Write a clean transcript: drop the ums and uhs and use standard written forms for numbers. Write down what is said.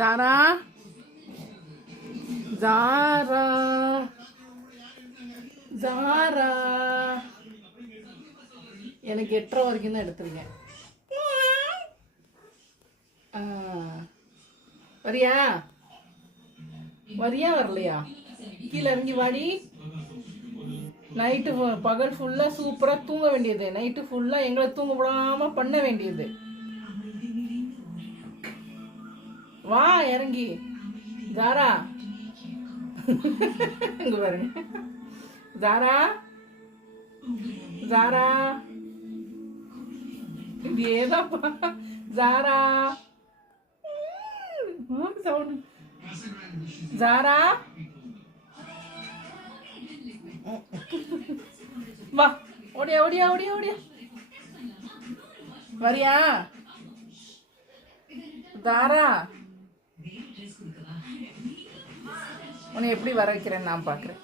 ஜாரா ஜாரா ஜாரா எனக்கு 8:30 வரைக்கும் தான் எடுத்துருக்கேன். வரியா வரியா வரலையா? கீழே இறங்கி வாடி. நைட்டு பகல் ஃபுல்லாக சூப்பராக தூங்க வேண்டியது, நைட்டு ஃபுல்லாக எங்களை தூங்க விடாமல் பண்ண வேண்டியது. வா இறங்கி. ஜாரா இங்க பாருங்க. ஜாரா ஜாரா இப்படியேதான்ப்பா. ஜாரா சவுண்ட். ஜாரா வா, ஓடியா ஓடியா ஓடியா ஓடியா. வரியா தாரா? உன்னை எப்படி வர வைக்கிறேன்னு நான் பார்க்குறேன்.